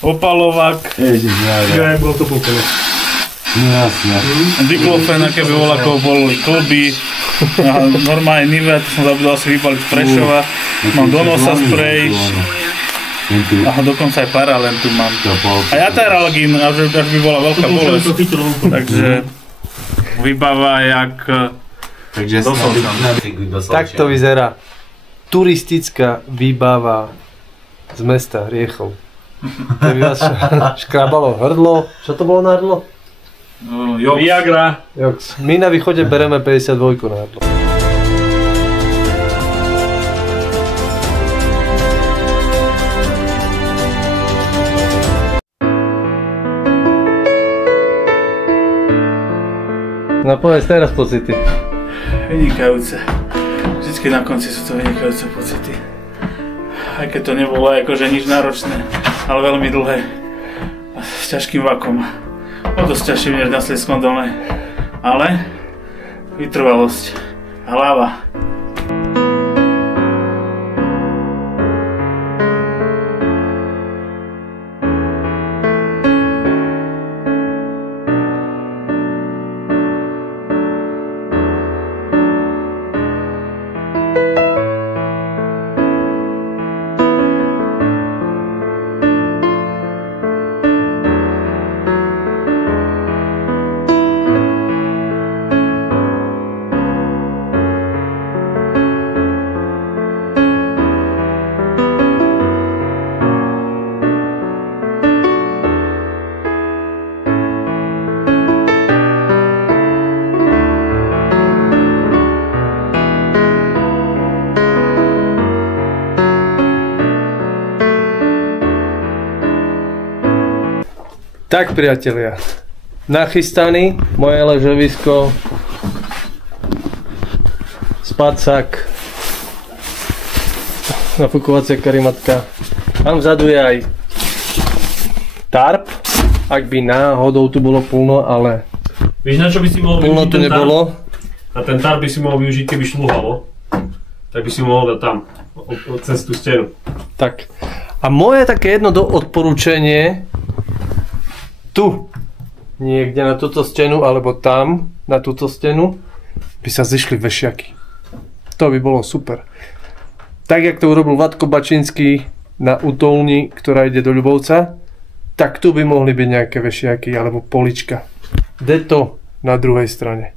opalovák. Ja bol to pokojné. Jasne. Diklofen, aké by voľakov boli klby. Normálne Nivea, to som zabudol si vypaliť z Prešova. Mám do nosa sprej. A dokonca aj Paralen tu mám. A Ateralgin, až by bola veľká bolesť. Takže vybava jak... Tak to vyzerá. Turistická výbava z mesta Riechov. To by vás škrabalo hrdlo. Čo to bolo na hrdlo? Viagra. Jox. My na východe bereme 52 na hrdlo. No povedz teraz pocity. Vynikajúce. Vždycky na konci sú to vynikajúce pocity. Aj keď to nebolo akože nič náročné, ale veľmi dlhé. A s ťažkým vakom. O dosť ťažším než na Slieckom dole. Ale vytrvalosť. Hlava. Tak priatelia, nachystaný, moje ležovisko, spacák, nafukovacia karimatka. Tam vzadu je aj tarp, ak by náhodou tu bolo plno, ale Víš, na čo by si mohol plno využiť tu ten nebolo. tarp? A ten tarp by si mohol využiť, keby šľúhalo. Tak by si mohol dať tam, cez tú stenu. Tak. A moje také jedno odporúčanie, tu, niekde na túto stenu, alebo tam, na túto stenu, by sa zišli vešiaky. To by bolo super. Tak, jak to urobil Vladko Bačinský na útolni, ktorá ide do Ľubovca, tak tu by mohli byť nejaké vešiaky, alebo polička. Deto na druhej strane.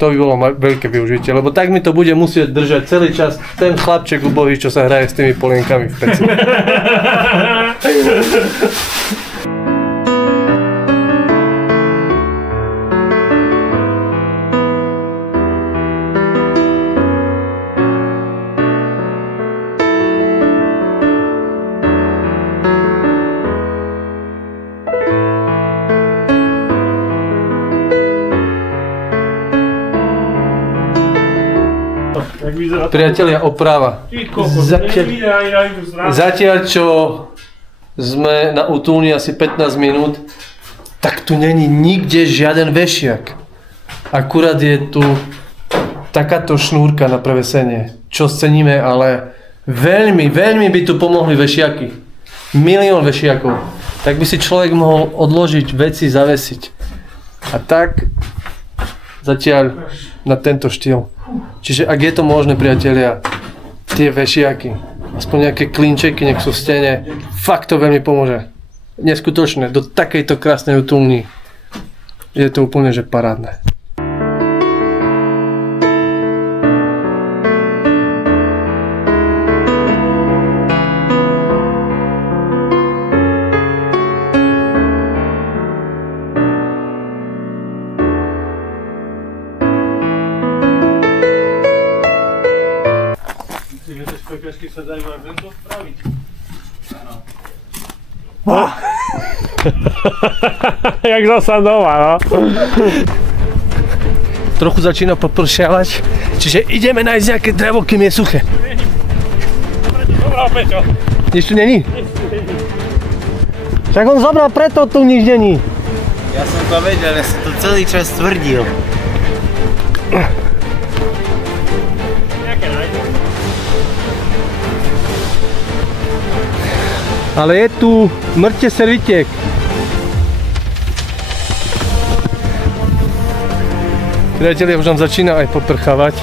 To by bolo veľké využitie, lebo tak mi to bude musieť držať celý čas ten chlapček ubohý, čo sa hraje s tými polienkami v peci. Priatelia, oprava. Zatiaľ čo sme na útulni asi 15 minút, tak tu není nikde žiaden vešiak. Akurát je tu takáto šnúrka na prevesenie, čo ceníme, ale veľmi by tu pomohli vešiaky. Milión vešiakov. Tak by si človek mohol odložiť veci, zavesiť. A tak zatiaľ na tento štýl. Čiže ak je to možné, priatelia, tie vešiaky, aspoň nejaké klinčeky, nech sú v stene, fakt to veľmi pomôže. Neskutočné, do takejto krásnej útulni je to úplne že parádne. Sa dajú aj tento spraviť. Jak zasa doma, no. Trochu začína popršiavať, čiže ideme nájsť nejaké drevo, kým je suché. Dobrá, Peťo. Nič tu není? Však on zobral, preto tu nič není. Ja som to vedel, ja som to celý čas tvrdil. Ale je tu mŕte servitiek. Priatelia, už nám začína aj poprchávať.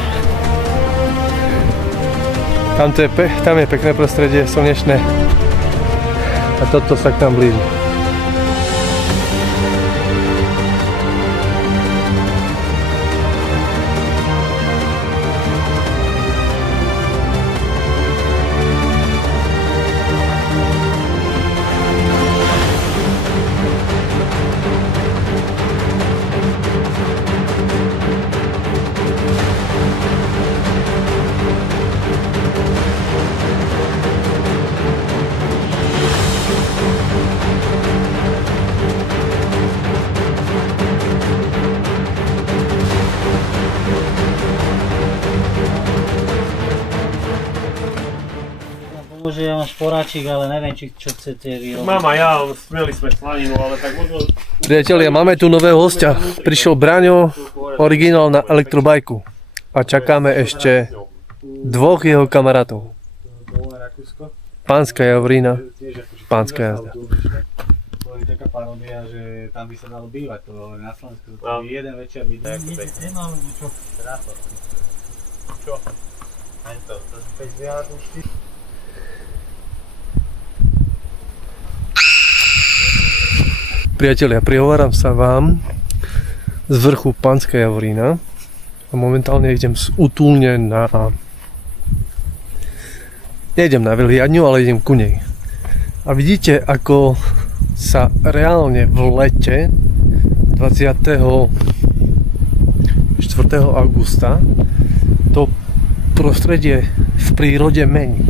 Tam je pekné prostredie, slnečné. A toto sa k nám blíži. Bože, ja mám šporáčik, ale neviem, čo chcete vyrobiť. Mama, ja, smieli sme slaninu, ale tak možno... Priatelia, máme tu nového hostia. Prišiel Braňo, originál na elektrobajku. A čakáme ešte dvoch jeho kamarátov. Pánska Javorina, pánska jazda. To je taká paródia, že tam by sa dalo bývať, to na Slovensku. Jeden večer vidím. Nemám ničo. Čo? Ani to sú 5 zviarat už. Priatelia, prihováram sa vám z vrchu Pánska Javorína a momentálne idem z útulne na... Nejdem na vyhliadňu, ale idem ku nej. A vidíte, ako sa reálne v lete 24. augusta to prostredie v prírode mení.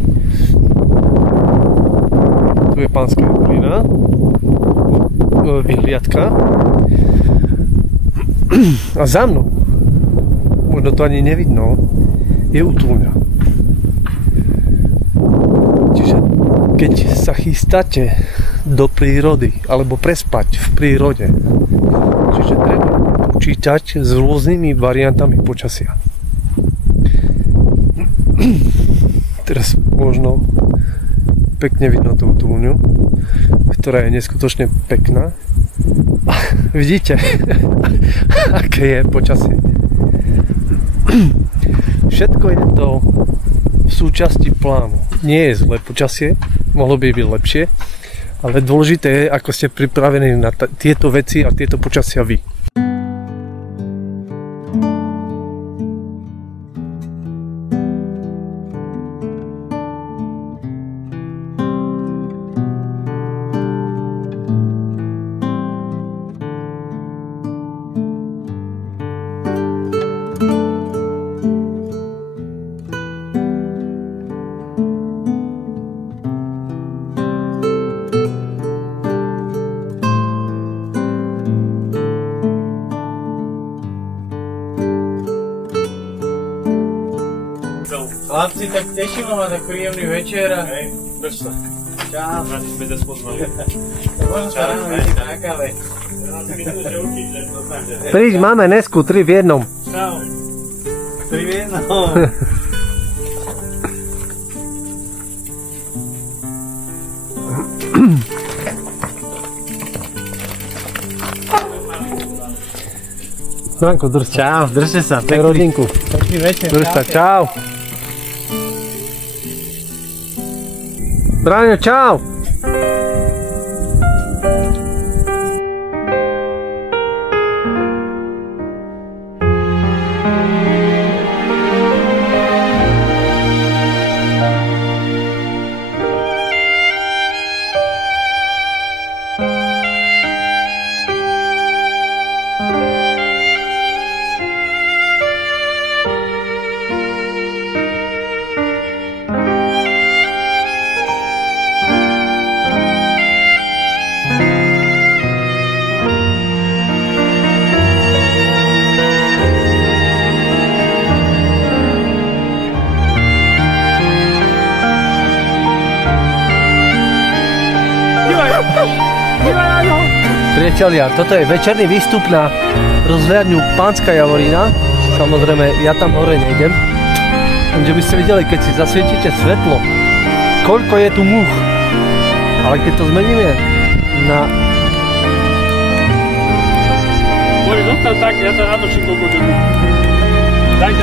Tu je Pánska Javorína, vyhliadka a za mnou, možno to ani nevidno, je útulňa. Čiže keď sa chystáte do prírody alebo prespať v prírode, čiže treba počítať s rôznymi variantami počasia. Teraz možno pekne vidno tú útulňu, ktorá je neskutočne pekná. Vidíte, aké je počasie. Všetko je to v súčasti plánu. Nie je zlé počasie, mohlo by byť lepšie, ale dôležité je, ako ste pripravení na tieto veci a tieto počasia vy. Chlapci, tak teším ma tak príjemný večer a... Hej, drž sa. Čau. Rádi sme ťa spoznali. Možno sa ráno vidieť na káve. Príď, máme Nesku, 3 v jednom. Čau. 3 v jednom. Franko, drž sa. Čau, držte sa. Pre rodinku. Pekný večer. Drž sa, čau. Braňo, čau. Priatelia, toto je večerný výstup na rozhľadňu Pánska Javorína. Samozrejme, ja tam hore nejdem. Lenže by ste videli, keď si zasvietite svetlo, koľko je tu múch. A Ale keď to zmeníme na... Boris, zostaň tak, ja to natočím koľko dobu. Daj.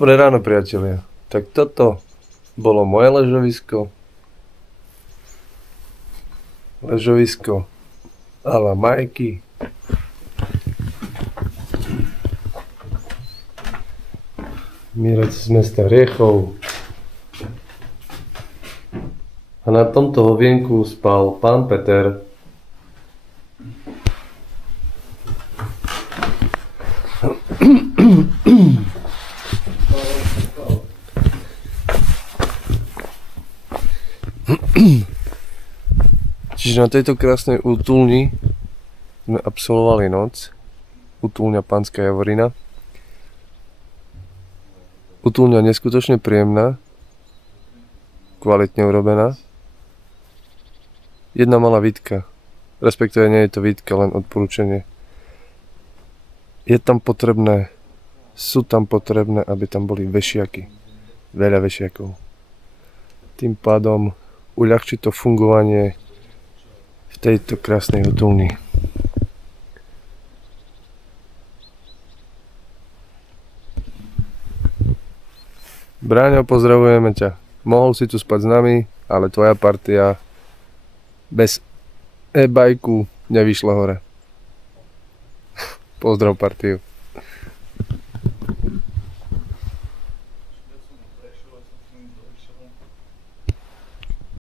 Dobré ráno, priatelia. Tak toto bolo moje ležovisko. Ležovisko a la Majky. Mirec z mesta Riechov. A na tomto hovienku spal pán Peter. Čiže na tejto krásnej útulni sme absolvovali noc. Útulňa Pánska Javorina. Útulňa neskutočne príjemná, kvalitne urobená. Jedna malá výtka, respektíve nie je to výtka, len odporúčanie. Sú tam potrebné, aby tam boli vešiaky. Veľa vešiakov. Tým pádom uľahčí to fungovanie v tejto krásnej útulni. Bráňo, pozdravujeme ťa. Mohol si tu spať s nami, ale tvoja partia bez e-bajku nevyšla hore. Pozdrav partiu.